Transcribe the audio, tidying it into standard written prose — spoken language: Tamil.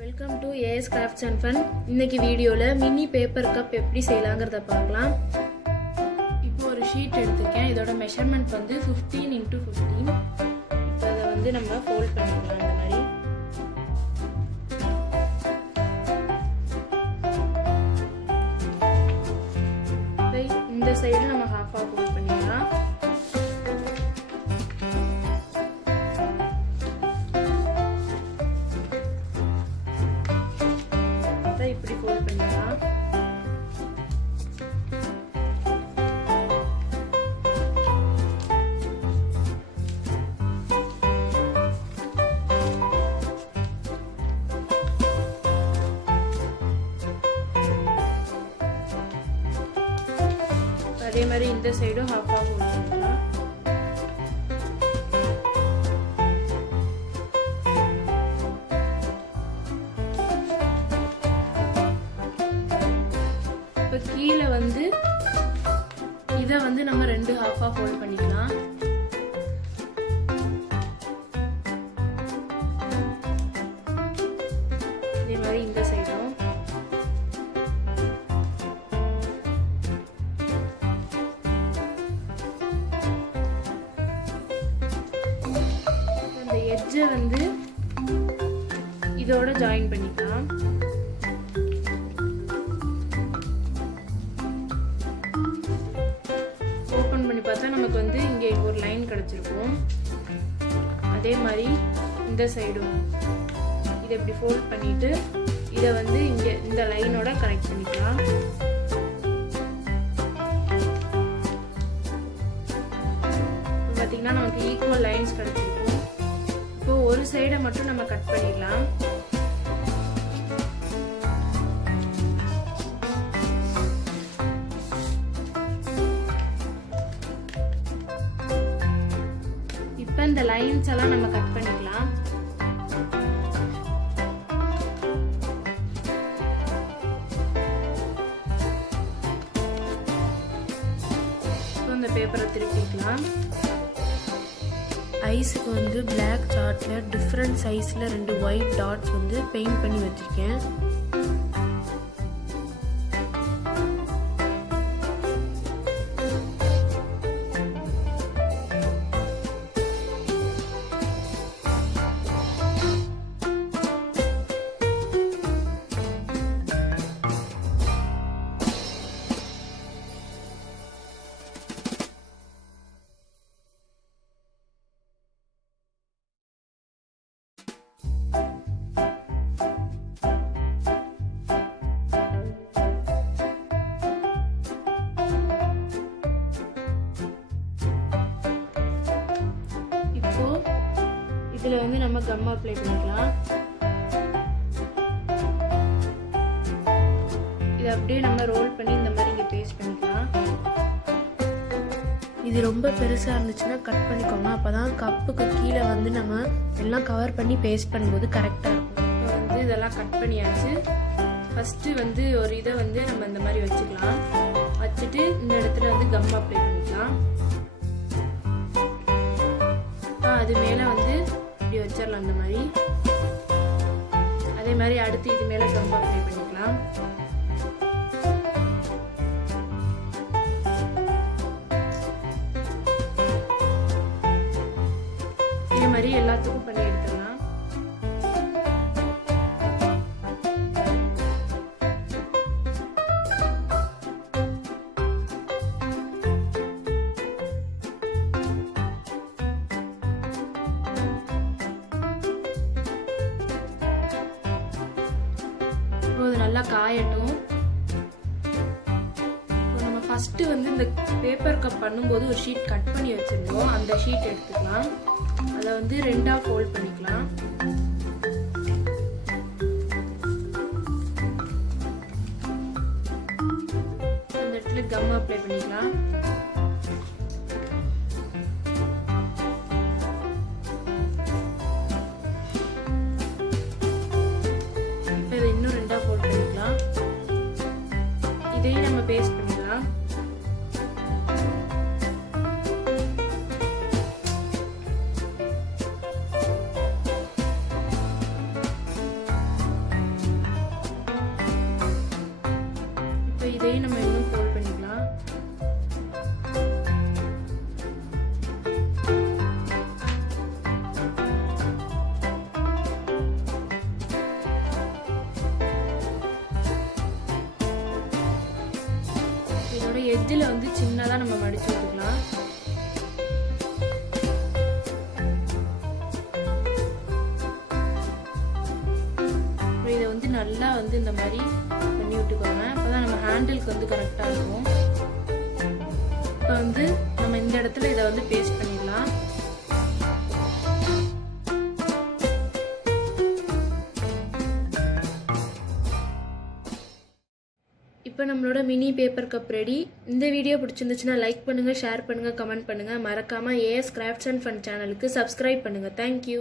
Welcome to as crafts and fun. இன்னைக்கு வீடியோவில் மினி பேப்பர் கப் எப்படி செய்யலாங்கிறத பார்க்கலாம். இப்போ ஒரு ஷீட் எடுத்துருக்கேன். இதோட மெஷர்மெண்ட் வந்து 15x15. இப்போ அதை வந்து நம்ம ஃபோல்ட் பண்ணிக்கலாம். இந்த மாதிரி இந்த சைடு நம்ம ஹாஃபாக ஃபோல்ட் பண்ணிக்கலாம். இப்படி ஃபோல்ட் பண்ணிக்கலாம். அதே மாதிரி இந்த சைடும் ஹாஃபா ஃபோல்ட் பண்ணிக்கலாம். கீழே வந்து இதை வந்து நம்ம ரெண்டு ஹாஃபா ஃபோல்ட் பண்ணிக்கலாம். இதே மாதிரி இந்த சைடும் இந்த எட்ஜை வந்து இதோட ஜாயின் பண்ணிக்கலாம். பார்த்தா நமக்கு வந்து இங்கே ஒரு லைன் கிடைச்சிருக்கும். அதே மாதிரி இந்த சைடும் இதை இப்படி ஃபோல்ட் பண்ணிட்டு இதை வந்து இங்கே இந்த லைனோட கனெக்ட் பண்ணிக்கலாம். பார்த்தீங்கன்னா நமக்கு ஈக்குவல் லைன்ஸ் கிடைச்சிருக்கும். இப்போ ஒரு சைடை மட்டும் நம்ம கட் பண்ணிடலாம். இந்த லைன்ஸ் எல்லாம் நம்ம கட் பண்ணிக்கலாம். இந்த பேப்பரை திருப்பிக்கலாம். ஐஸுக்கு வந்து பிளாக் சார்ட்ல டிஃப்ரெண்ட் சைஸ்ல 2 ஒயிட் டாட்ஸ் வந்து பெயிண்ட் பண்ணி வச்சிருக்கேன். இதில் வந்து நம்ம கம் அப்ளை பண்ணிக்கலாம். இதை அப்படியே நம்ம ரோல் பண்ணி இந்த மாதிரி இங்கே பேஸ்ட் பண்ணிக்கலாம். இது ரொம்ப பெருசாக இருந்துச்சுன்னா கட் பண்ணிக்கோங்க. அப்போ தான் கப்புக்கு கீழே வந்து நம்ம எல்லாம் கவர் பண்ணி பேஸ்ட் பண்ணும்போது கரெக்டாக இருக்கும். இப்போ வந்து இதெல்லாம் கட் பண்ணியாச்சு. ஃபஸ்ட்டு வந்து ஒரு இதை வந்து நம்ம இந்த மாதிரி வச்சுக்கலாம். வச்சுட்டு இந்த இடத்துல வந்து கம் அப்ளை பண்ணிக்கலாம். அது மேலே வந்து இப்படி வச்சிடலாம். அந்த மாதிரி அதே மாதிரி அடுத்து இது மேலே கம் அப்ளை பண்ணிக்கலாம். இதே மாதிரி எல்லாத்துக்கும் பண்ணி எடுத்துடலாம். இது நல்லா காயட்டும். நம்ம ஃபர்ஸ்ட் வந்து இந்த பேப்பர் கப் பண்ணும்போது ஒரு ஷீட் கட் பண்ணி வச்சிருந்தோம். அந்த ஷீட் எடுத்துக்கலாம். அதை வந்து ரெண்டா ஃபோல்ட் பண்ணிக்கலாம். அந்த இடத்துல கம் அப்ளை பண்ணிக்கலாம். இதையும் நம்ம பேஸ்ட் பண்ணிக்கலாம். இதையும் நம்ம இன்னும் ஃபோல்ட் பண்ணிக்கலாம். இதோட எட்ஜில் வந்து சின்னதாக நம்ம மடிச்சு விட்டுக்கலாம். இதை வந்து நல்லா வந்து இந்த மாதிரி பண்ணி விட்டுக்கோங்க. அப்போதான் நம்ம ஹேண்டிலுக்கு வந்து கரெக்டாக இருக்கும். இப்போ வந்து நம்ம இந்த இடத்துல இதை வந்து பேஸ்ட் பண்ணிடலாம். இப்போ நம்மளோட மினி பேப்பர் கப் ரெடி. இந்த வீடியோ பிடிச்சிருந்துச்சுன்னா லைக் பண்ணுங்கள், ஷேர் பண்ணுங்கள், கமெண்ட் பண்ணுங்கள். மறக்காமல் ஏஎஸ் கிராஃப்ட்ஸ் அண்ட் ஃபன் சேனலுக்கு சப்ஸ்கிரைப் பண்ணுங்கள். தேங்க்யூ.